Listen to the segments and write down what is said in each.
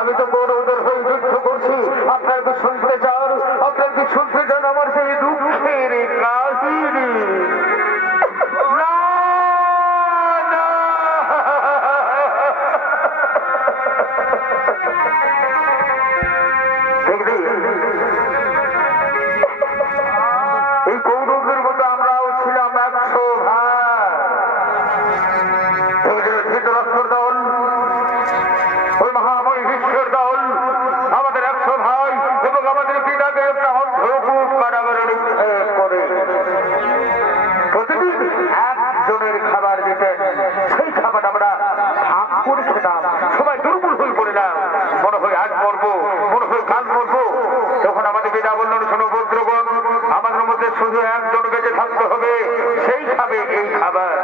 আমি তো গৌরবের হয়ে যুদ্ধ করছি। আপনার কি শুনতে চান? আপনার কি শুনতে চান আমার সেই দুঃখের কাহিনী? এই কৌরবের মতো আমরাও ছিলাম 100 ভাই। ধৃতরাষ্ট্রের দল, ওই মহাময় বিশ্বের দল, আমাদের 100 ভাই এবং আমাদের পিতাকে একটা অন্ধকূপ কারাগারে নিক্ষেপ করে প্রতিদিন একজনের খাবার দিতেন। সেই খাবার আমরা ভাগ করে খেতাম। সবাই দুর্বল হয়ে পড়লাম, মনে হয় আজ মরবো, মনে হয় কাল মরবো। তখন আমাদের পিতা বললেন, শোনো পুত্রগণ, আমাদের মধ্যে শুধু একজন বেঁচে থাকতে হবে, সেই খাবে এই খাবার,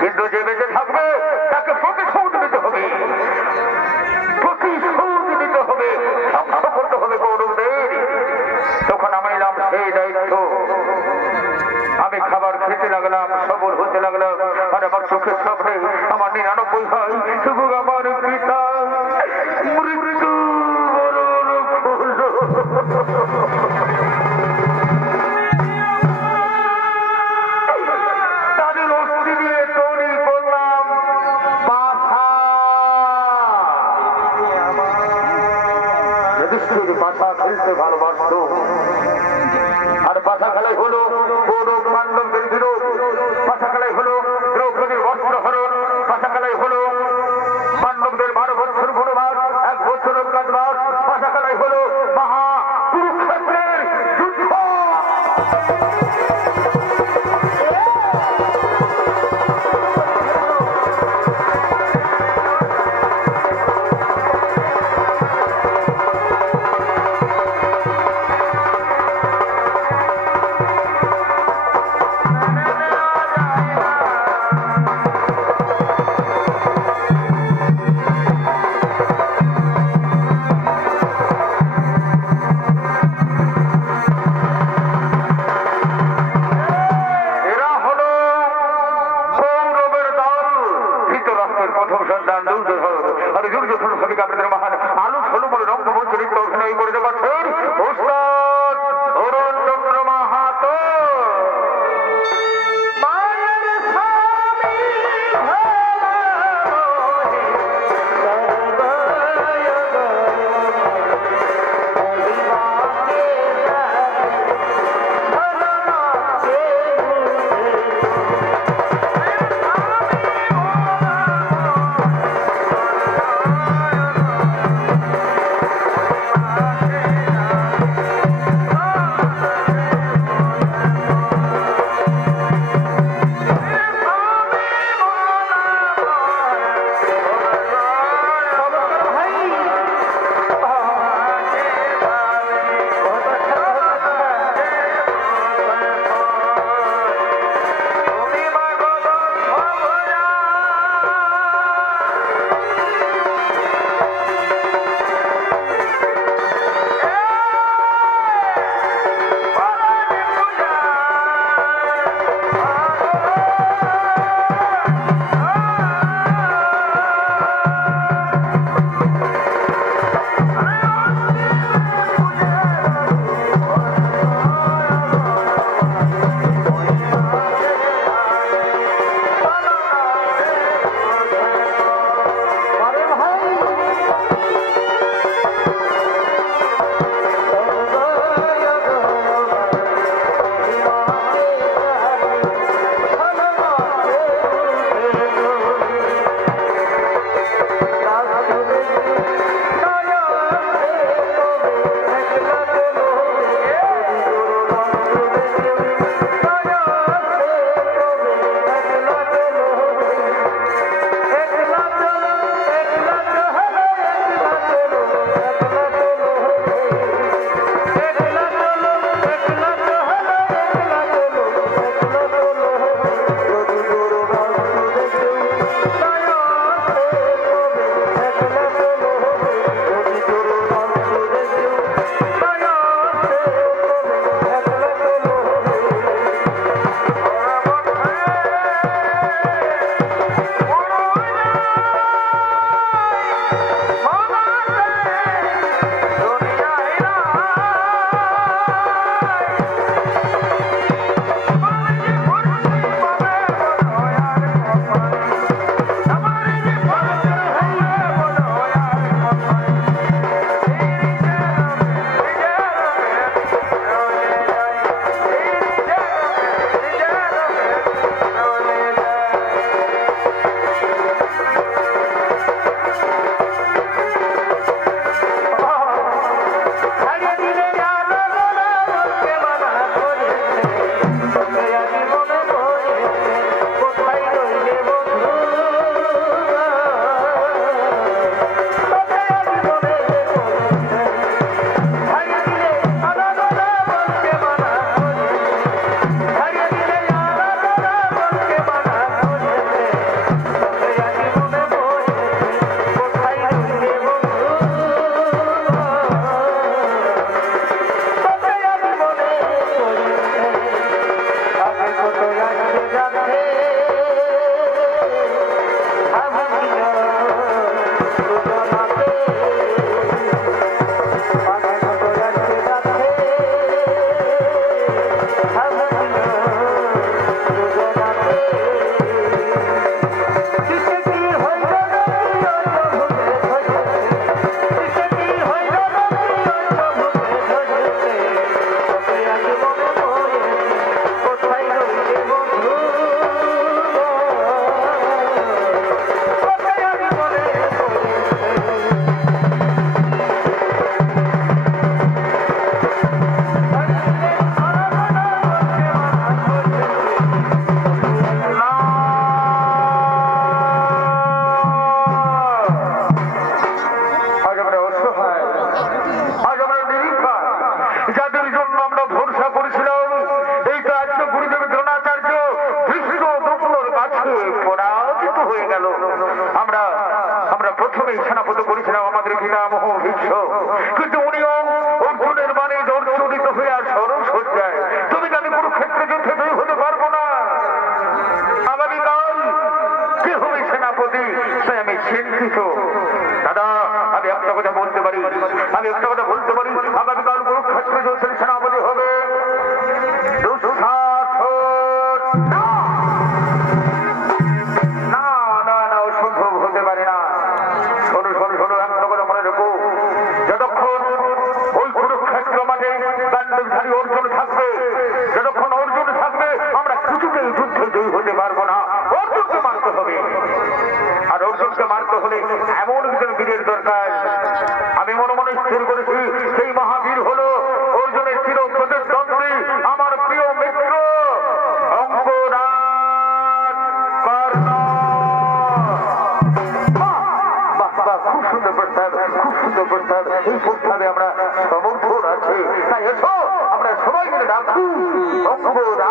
কিন্তু যে বেঁচে থাকবে তাকে প্রতিশোধ নিতে হবে, প্রতিশোধ নিতে হবে, ধ্বংস করতে হবে কৌরবদের। তখন আমি নিলাম সেই দায়িত্ব। আমি খাবার খেতে লাগলাম, সবল হতে লাগলাম, আর আমার চোখের সামনে আমার 99 ভাই শুধু আমার পিতা মৃত্যু বরণ করল। তাদের অস্থি দিয়ে তৈরি করলাম পাছা। যুধিষ্ঠির পাছা খেলতে ভালোবাসত, আর পাছা খেলাই হলো কৌরব পাণ্ডবদের বিরোধ। পাছা খেলাই হলো দ্রৌপদীর বস্ত্রহরণ। পাছা খেলাই হলো পাণ্ডবদের 12 বছর বনবাস, 1 বছর অজ্ঞাতবাস। পাছা খেলাই হলো মহা কুরুক্ষেত্রের যুদ্ধ। আমি সেনাপতি করেছিলাম আমাদের পিতামহ ভীষ্ম, কিন্তু উনিও অর্জুনের মানে জর্জরিত হয়ে আর স্মরণ সজ্জায়। তুমি জানি কুরুক্ষেত্রে যুদ্ধে জয়ী হতে পারবো না, আগামীকাল কে হবে সেনাপতি, তাই আমি চিন্তিত। দাদা আমি একটা কথা বলতে পারি, আগামীকাল কুরুক্ষেত্রে যুদ্ধের সেনাপতি হবে মারতে হলে এমন একজন বীরের দরকার। আমি মনে মনে স্থির করেছি সেই মহাবীর হলো অর্জুনের চির প্রতিদ্বন্দ্বী আমার প্রিয় মিত্র অঙ্গরাজ কর্ণ। খুব সুন্দর প্রস্তাব, খুব সুন্দর প্রস্তাব। এই প্রস্তাবে আমরা সমর্থন আছে, তাই এসো আমরা সবাই মিলে ডাকি অঙ্গরাজ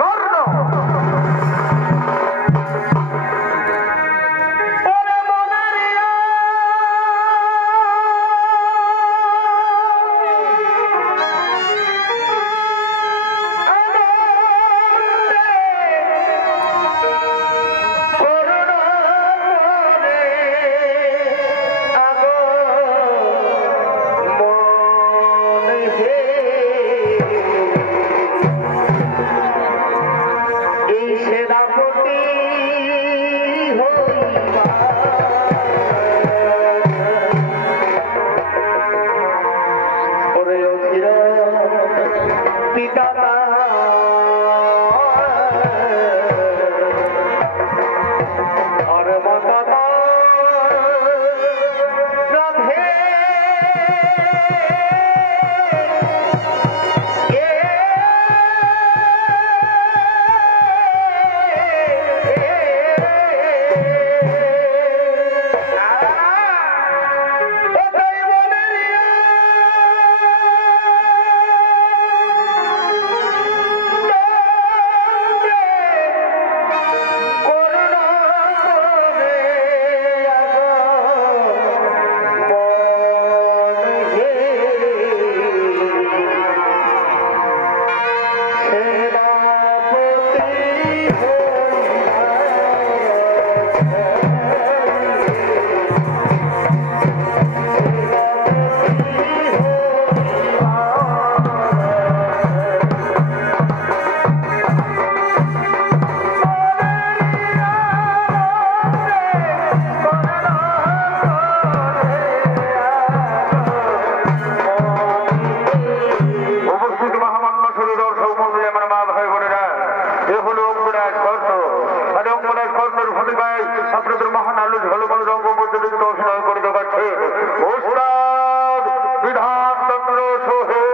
কর্ণ। আপনাদের মহান আলু ঝলমল রঙ্গমঞ্চে অভিনয় করে দেখাচ্ছে ওস্তাদ বিধানচন্দ্র সোহেল।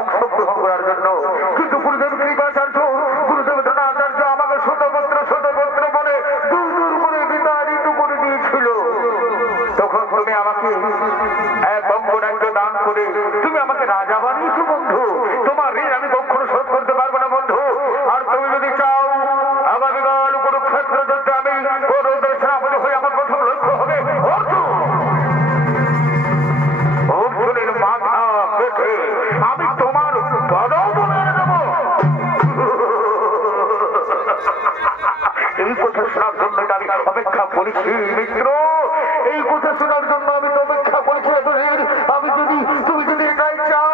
অংশগ্রহণ করার জন্য কিন্তু গুরুদেব কৃপাচার্য গুরুদেব দ্রোণাচার্য আমাকে তোমার ঋণ আমি কখনো শোধ করতে পারবো না বন্ধু। আর তুমি যদি চাও আগামীকাল কুরুক্ষেত্র যুদ্ধে আমি কৌরবদের সেনাপতি হয়ে আমার প্রথম লক্ষ্য হবে অর্জুনের মাথা কেটে আমি তোমার গলাও মেরে দেবো। এই কথা শোনার জন্য আমি অপেক্ষা করেছি মিত্র, এই কথা শোনার জন্য আমি তো অপেক্ষা করেছি। আমি যদি তুমি যদি এটাই চাও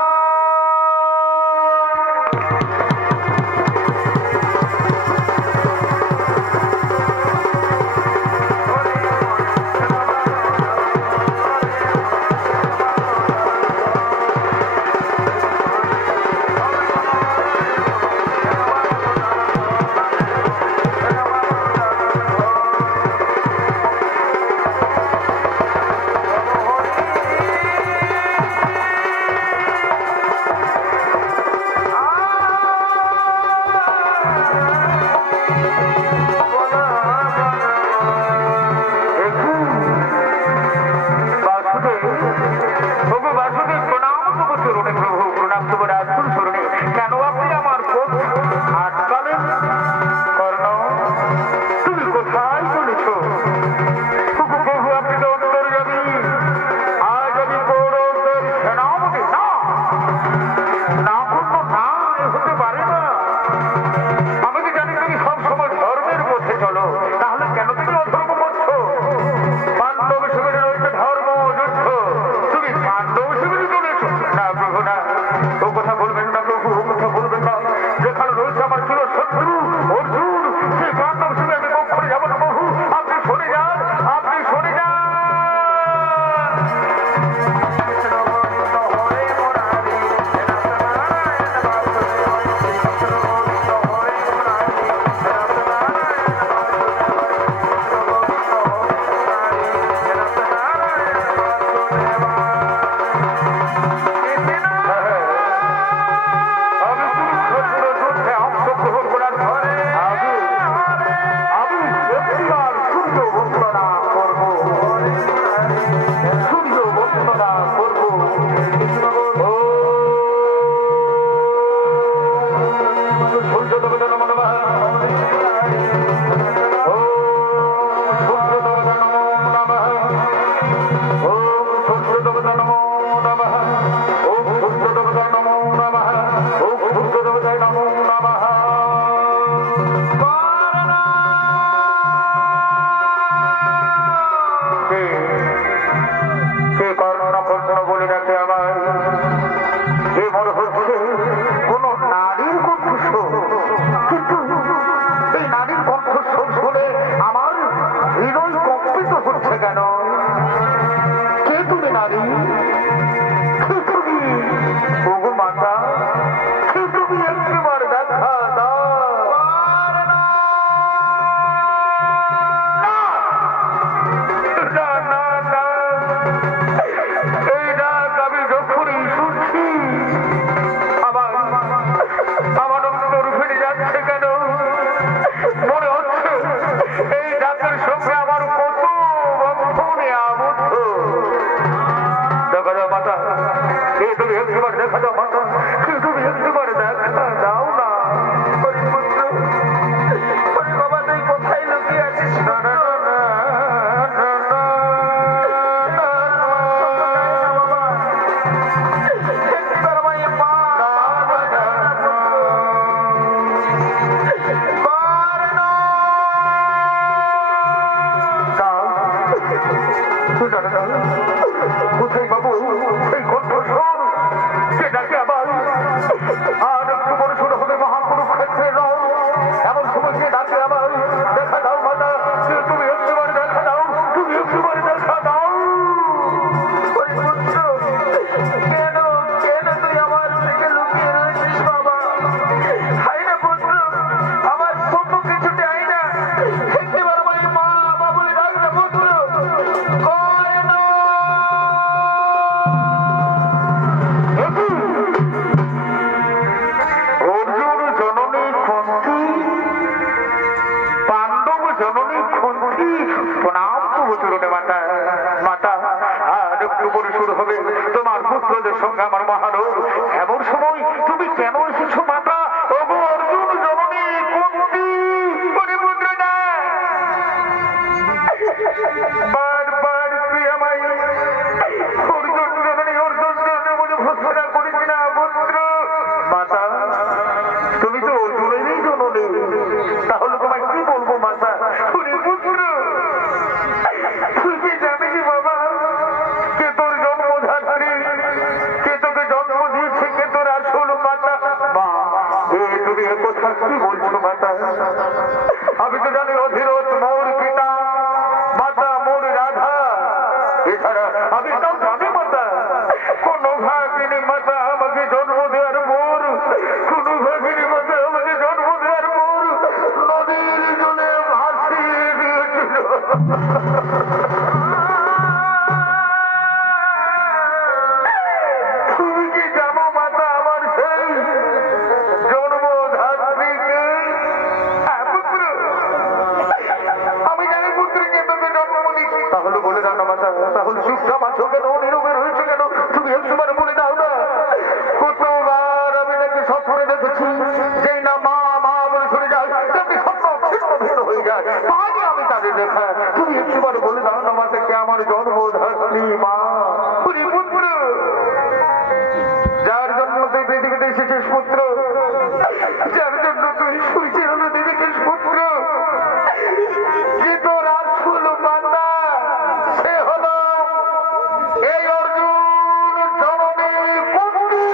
তুমি এ কথা কি বলছো মাতা? আমি তো জানি অধীরথ মোর পিতা, মাতা মোর রাধা। এছাড়া আমি তাও জানি মাতা, কোন ভাগিনী মাতা আমাকে জন্ম দেওয়ার পর, কোন ভাগিনী মাতা আমাকে জন্ম দেওয়ার পর নদীর জলে ভাসিয়ে দিয়েছিল। তুমি কি জানো মাতা আমার সেই জন্মধাত্রীকে? পুত্র, আমি জানি পুত্রকে তোকে জন্ম দিয়েছি। তাহলে বলে দাও না মাতা, তাহলে চুপচাপ আছো কেন, নীরবে রয়েছে কেন? তুমি একবার বলে দাও না। কতবার আমি নাকি স্বপ্নে দেখেছি, যেই না মা মা বলে শুনে যায় তেমনি স্বপ্ন ভিন্ন হয়ে যায়, পাইনি আমি তাদের দেখা। তুমি একবার বলে দাও না মাতা, কে আমার জন্মধাত্রী মা? পুত্র, যার জন্য তুই পৃথিবীতে এসেছিস পুত্র, যার জন্য তুই সূর্যের আলো দেখেছিস পুত্র, যে তোর আসল মাতা, সে হলো এই অর্জুন জননী কুন্তি।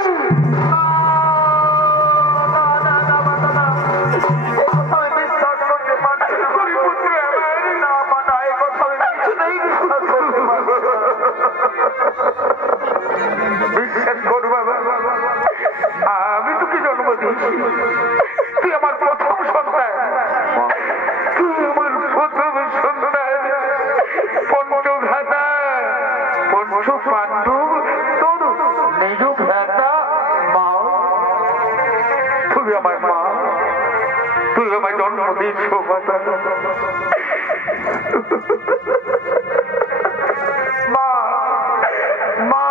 আমি বিশ্বাস করতে পারছি না পুত্র, না মাতা, এই কথা আমি কিছুতেই বিশ্বাস করতে পারবো। বিশ্বাস কর বাবা, আমি তোকে জন্ম দিয়েছি, তুই আমার প্রথম সন্তান, তুই আমার প্রথম সন্তান। পঞ্চঘাতা পঞ্চ পাণ্ডু তোর নিজ ভ্রাতা মা। তুমি আমার মা, তুই আমার জন্ম দিয়েছ মাতা। মা মা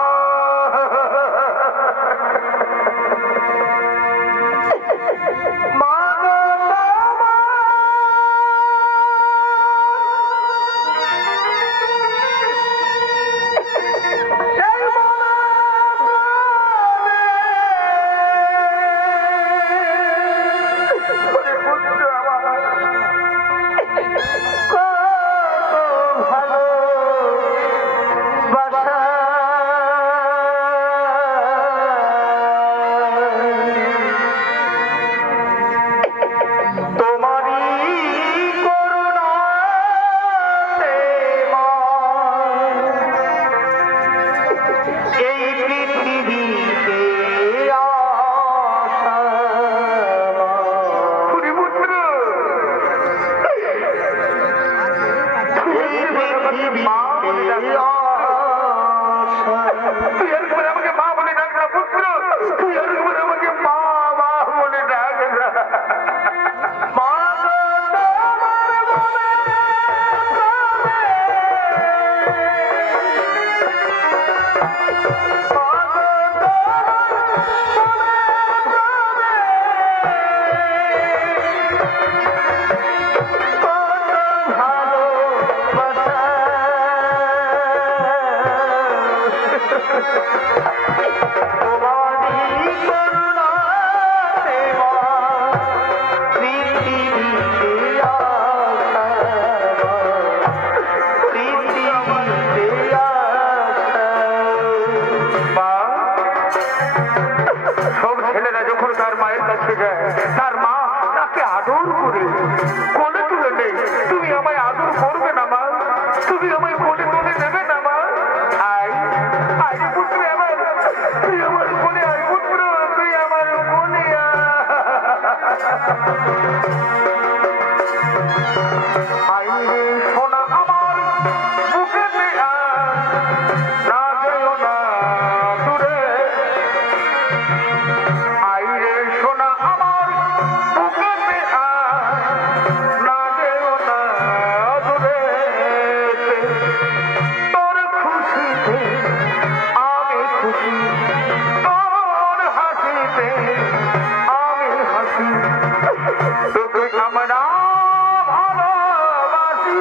আমরা ভালোবাসি।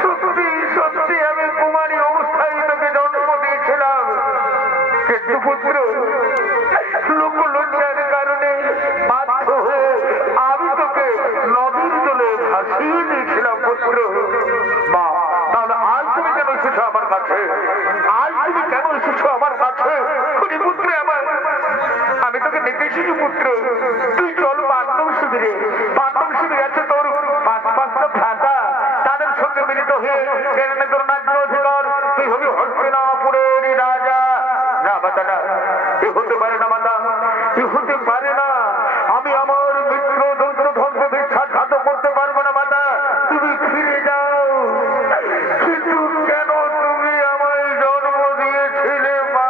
সত্যি সত্যি আমি কুমারী অবস্থায় তোকে জন্ম দিয়েছিলাম, কিন্তু পুত্র লোক লজ্জার কারণে বাধ্য হয়ে আমি তোকে নদীর জলে ভাসিয়ে দিয়েছিলাম পুত্র। মা, তাহলে আজ তুমি কেন এসেছো আমার কাছে? আজ তুমি কেন এসেছো আমার কাছে? পুত্র আমার, আমি তোকে নিতে এসেছি পুত্র। তুই চল পাণ্ডব শিবিরে। পাণ্ডব শিবিরে আছে তোর পাঁচটা ভ্রাতা, তাদের সঙ্গে মিলিত হয়ে কেন তোর রাজ্য অধিকার, তুই হবি হস্তিনাপুরের রাজা। না মাতা, না, এ হতে পারে না মাতা, এ হতে পারে না। আমি আমার মিত্র দুর্যোধনকে বিশ্বাসঘাত করতে পারবো না মাতা। তুমি ফিরে যাও। কিন্তু কেন তুমি আমায় জন্ম দিয়েছিলে মা?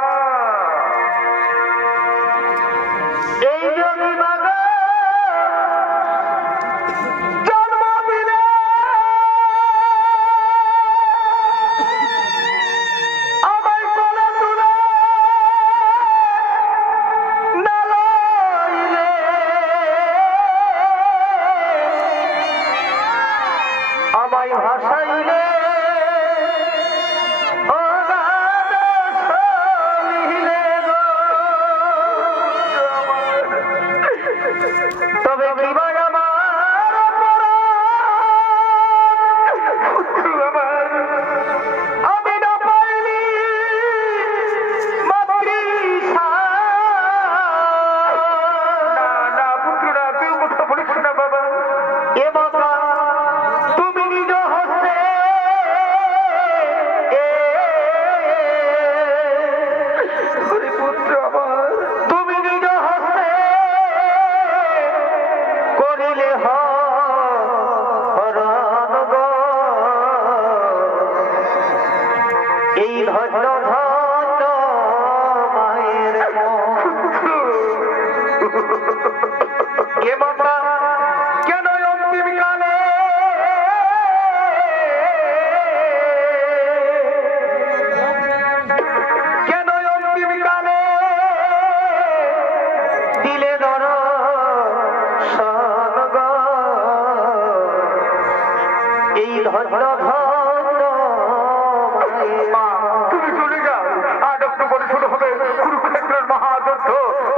এই জমি মাগো জন্ম দিলে আমায় কোলে তুলে নালাইলে, আমায় ভাসাইলে ও রাজা সলিলে গো। তবে কিবা আমার অপরাধ, আমি না পাইনি মাতৃস্থান। না পুত্র, না, তুই কথা বলিস না বাবা। এ মাতা, তুমি নিজ হস্তে পুত্র আমার, তুমি নিজ হস্তে করিলে হরণ গো। এই ধন্য ধন্য মায়ের এ মাতা, কেন অন্তিম কালে কেন অন্তিম কালে দিলে দর্শন গো। এই ধন্য ধন্য মা, তুমি চলে যাও। আজ একটু পরে শুরু হবে কুরুক্ষেত্রের মহাযুদ্ধ,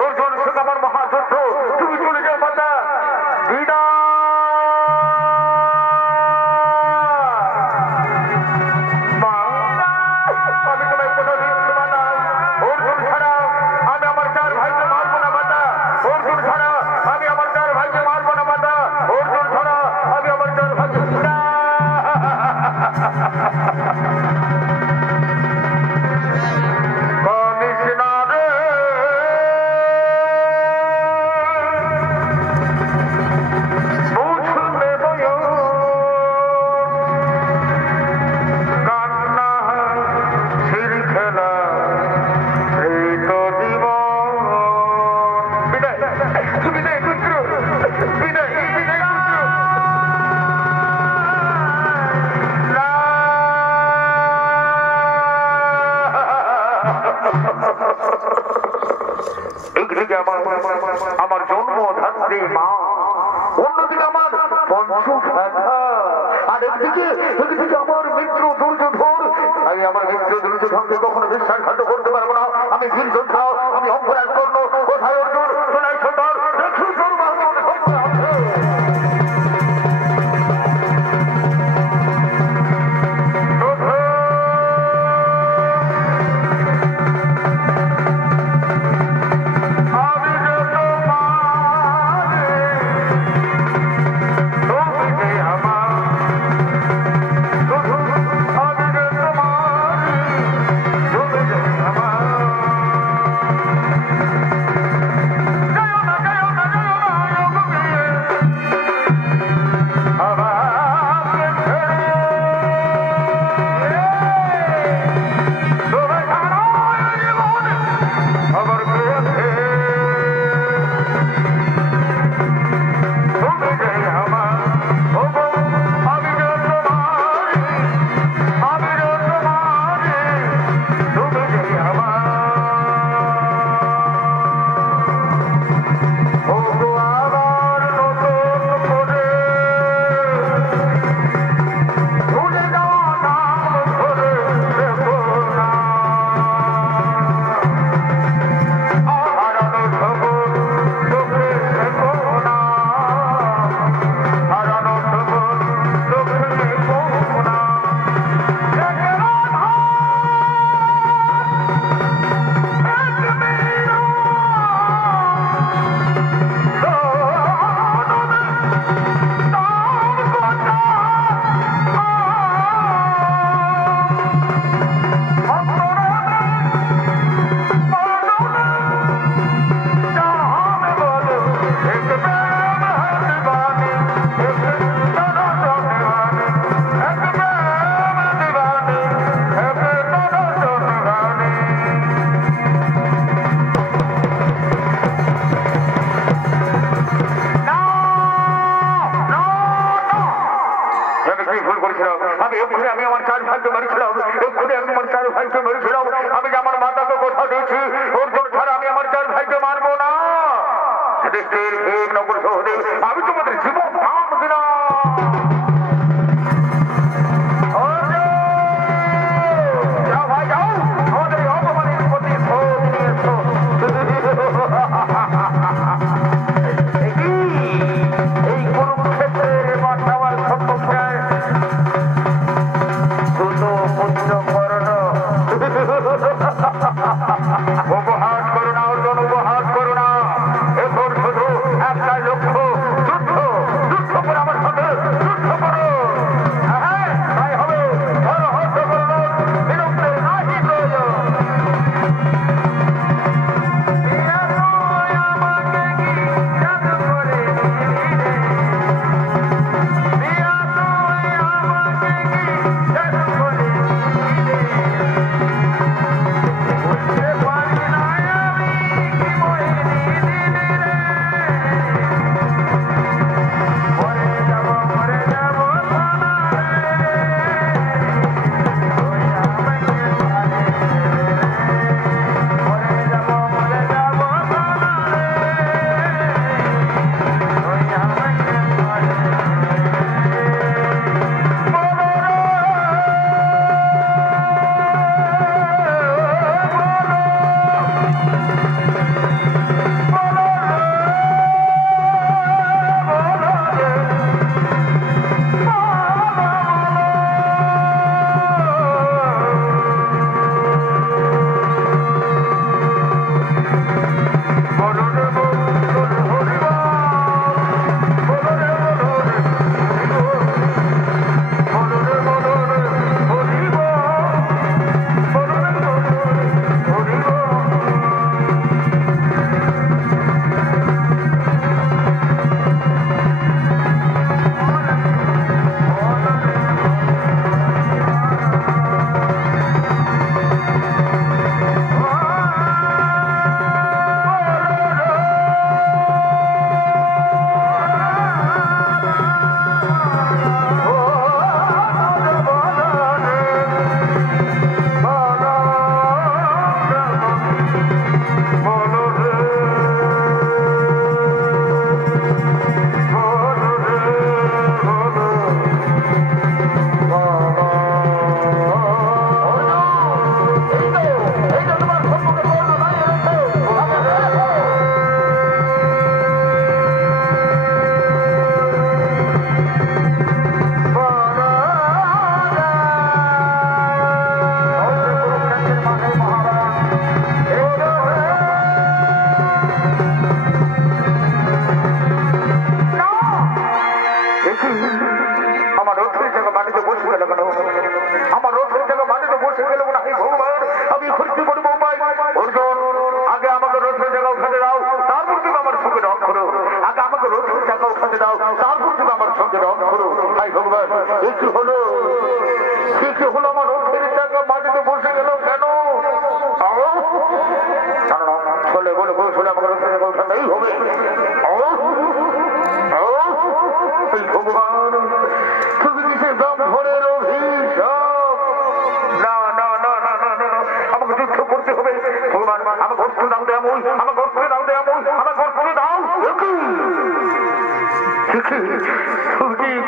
অর্জুনের সঙ্গে আমার মহাযুদ্ধ। তুমি চলে যাও মাতা, বিদায়। মা, আমি তোমায় কথা দিচ্ছি মাতা, অর্জুন ছাড়া আমি আমার চার ভাইকে মারবো না মাতা। অর্জুন ছাড়া আমি আমার চার ভাইকে মারবো না মাতা। অর্জুন ছাড়া আমি আমার চার ভাইকে কৃষ্ণা রে বুঝলে বয় কান্না শির খেলা এই তো জীবন। বিদায় বিদায় পুত্র, বিদায় বিদায় পুত্র। একদিকে আমার জন্মধাত্রী মা, অন্যদিকে আমার পঞ্চ ব্যথা, আর একদিকে আমার মিত্র দুর্যোধন। আমি আমার মিত্র দুর্যোধনকে কখনো বিশ্বাসঘাত করতে পারবো না। আমি বীর যোদ্ধা, আমি অঙ্গরাজ কর্ণ। কোথায় অর্জুন? সোনাই সন্তান, দেখুন তোর বাহন সম্পূর্ণ আছে। কি ভুল করেছিলাম? আমি আমার চার ভাইকে মেরেছিলাম, এক্ষুনি আমি আমার চার ভাইকে মেরেছিলাম। আমি যে আমার মাতাকে কথা দিয়েছি অর্জুন ছাড়া আমি আমার চার ভাইকে মারবো না। আমি তোমাদের জীবন দাম দিলাম। উপহাস করো না অর্জুন, উপহাস করো না। এখন শুধু একটা লক্ষ্য, যুদ্ধ। যুদ্ধ করে আমার সাথে যুদ্ধ করো। হ্যাঁ তাই হবে। বিরুদ্ধে নাহি প্রয়োজন।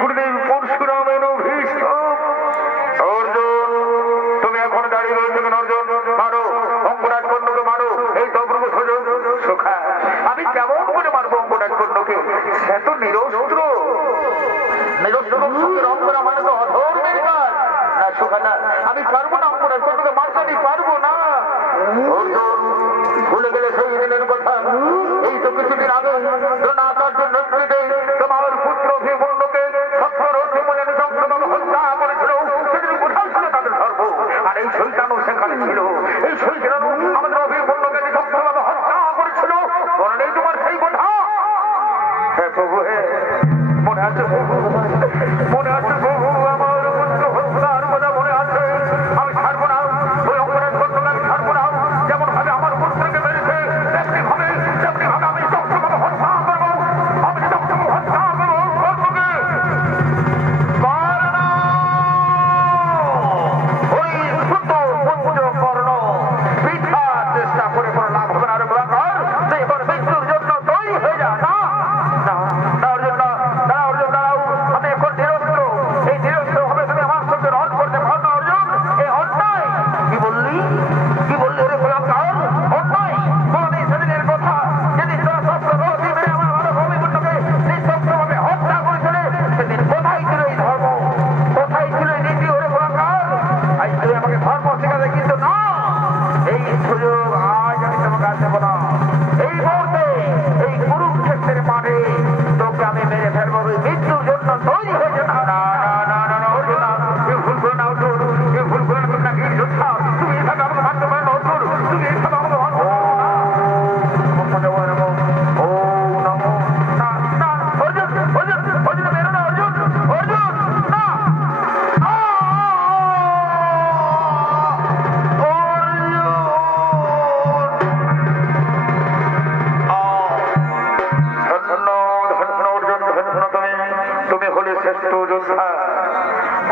গুরুদেব পরশুরামের অভিশাপ। অর্জুন তুমি এখন দাঁড়িয়ে রয়েছে কেন? অর্জুন মারো, অঙ্গরাজ কর্ণকে মারো। এই তো প্রভু সুখা, আমি কেমন করে মারবো অঙ্গরাজ কর্ণকে? সে তো নিরস্ত্র। রং করা মানে তো অধর্মের কাজ না সুখা, না আমি পারবো না অঙ্গরাজ কর্ণকে মারতে, আমি পারবো না। অর্জুন ভুলে গেলে সেই দিনের কথা। এই তো কিছুদিন আগে দ্রোণাচার্য নেতৃত্বে তোমার পুত্র ভীম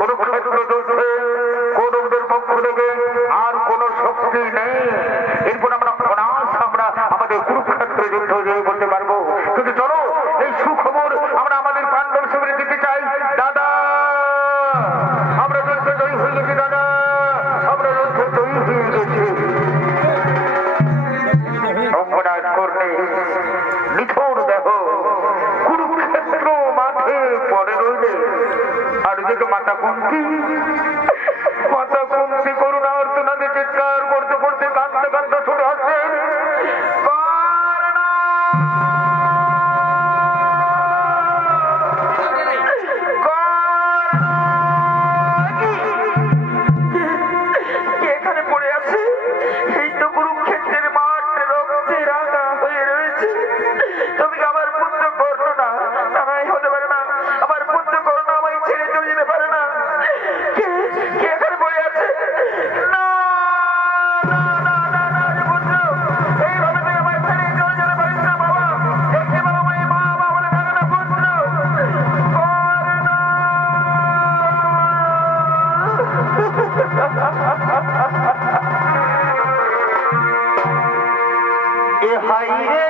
কুরুক্ষেত্র যুদ্ধে কৌরবদের পক্ষ থেকে আর কোন শক্তি নেই। এরপর আমরা অনায়াস আমরা আমাদের কুরুক্ষেত্র যুদ্ধ জয় করতে পারবো। কিন্তু চলো এই সুখবর আমরা আমাদের পাণ্ডব শিবিরে দিতে চাই। দাদা, আমরা যুদ্ধে জয়ী হয়ে গেছি। দাদা, আমরা যুদ্ধে জয়ী হয়ে গেছি। অঙ্গরাজ কর্ণে নিথর দেহ কুরুক্ষেত্র মাঠে পড়ে রইলে, আর দিকে মাতা কুন্তি করুণা অর্থনাথে চিৎকার করতে করতে কাঁদতে কাঁদতে ছুটে আসছেন। এখানে পড়ে আছে, এই তো কুরুক্ষেত্রের মাঠ রক্তে রাঙা হয়ে রয়েছে। তুমি আমার পুত্র করো না, তাই হতে পারে না। আমার পুত্র করো না, আমায় ছেড়ে চলে যেতে পারে না। কে এখানে পড়ে আছে? না, পুত্র, এইভাবে তুই আমায় ছেড়ে চলে যেতে পারিস না বাবা। দেখে বাবা, মা বলে থাকে না, পুত্র এ হাই রে